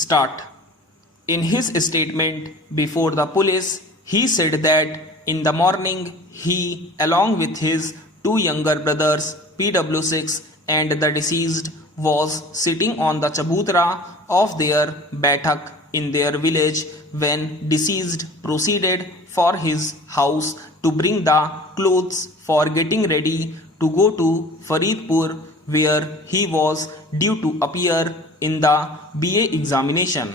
start. In his statement before the police, he said that in the morning he, along with his two younger brothers PW6 and the deceased, was sitting on the chabutra of their baithak in their village when deceased proceeded for his house to bring the clothes for getting ready to go to Faridpur, where he was due to appear in the BA examination.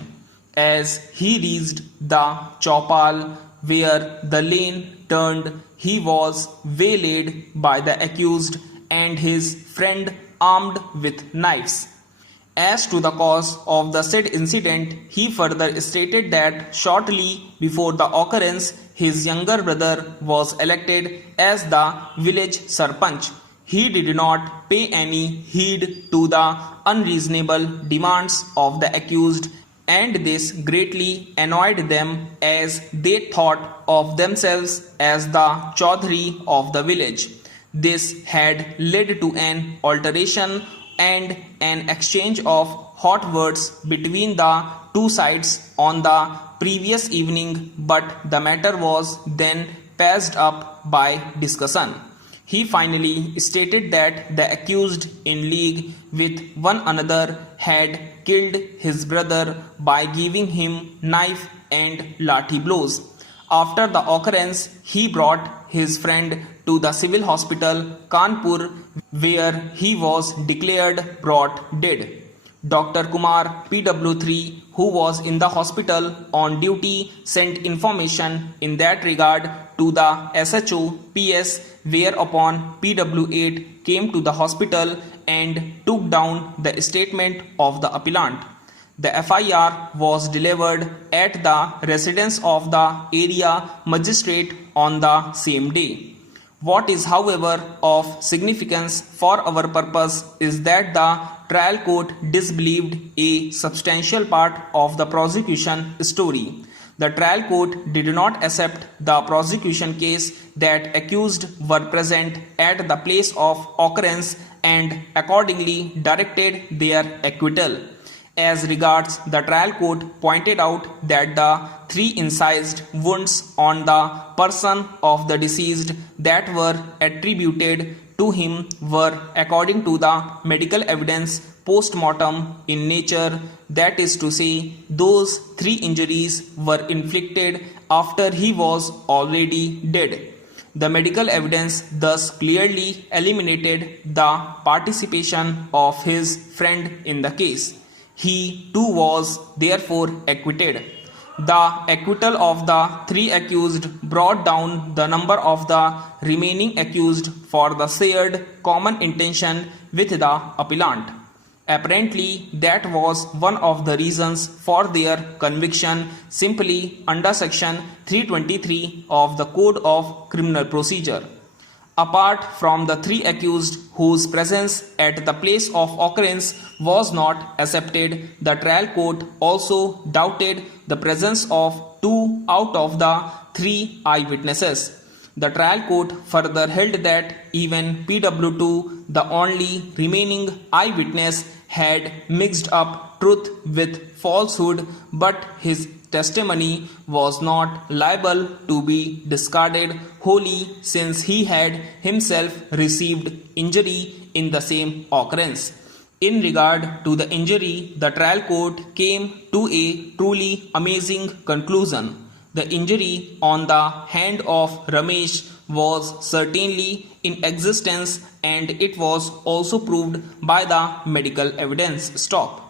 As he reached the Chaupal where the lane turned, he was waylaid by the accused and his friend armed with knives. As to the cause of the said incident, he further stated that shortly before the occurrence, his younger brother was elected as the village sarpanch. He did not pay any heed to the unreasonable demands of the accused, and this greatly annoyed them as they thought of themselves as the Chaudhary of the village. This had led to an alteration and an exchange of hot words between the two sides on the previous evening, but the matter was then patched up by discussion. He finally stated that the accused, in league with one another, had killed his brother by giving him knife and lathi blows. After the occurrence, he brought his friend to the civil hospital Kanpur, where he was declared brought dead. Dr. Kumar PW3, who was in the hospital on duty, sent information in that regard to the SHO PS, whereupon PW8 came to the hospital and took down the statement of the appellant. The FIR was delivered at the residence of the area magistrate on the same day. What is, however, of significance for our purpose is that the trial court disbelieved a substantial part of the prosecution story. The trial court did not accept the prosecution case that accused were present at the place of occurrence and accordingly directed their acquittal. As regards the trial court pointed out that the 3 incised wounds on the person of the deceased that were attributed to him were, according to the medical evidence, post-mortem in nature, that is to say, those 3 injuries were inflicted after he was already dead. The medical evidence thus clearly eliminated the participation of his friend in the case. He too was therefore acquitted. The acquittal of the 3 accused brought down the number of the remaining accused for the shared common intention with the appellant. Apparently, that was one of the reasons for their conviction, simply under section 323 of the Code of Criminal Procedure. Apart from the 3 accused whose presence at the place of occurrence was not accepted, the trial court also doubted the presence of 2 out of the 3 eyewitnesses. The trial court further held that even PW2, the only remaining eyewitness, had mixed up truth with falsehood, but his testimony was not liable to be discarded wholly, since he had himself received injury in the same occurrence. In regard to the injury, the trial court came to a truly amazing conclusion. The injury on the hand of Ramesh was certainly in existence, and it was also proved by the medical evidence. Stop.